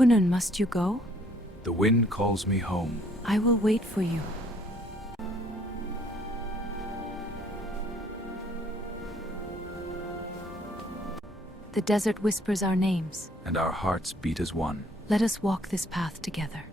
Punun, must you go? The wind calls me home. I will wait for you. The desert whispers our names. And our hearts beat as one. Let us walk this path together.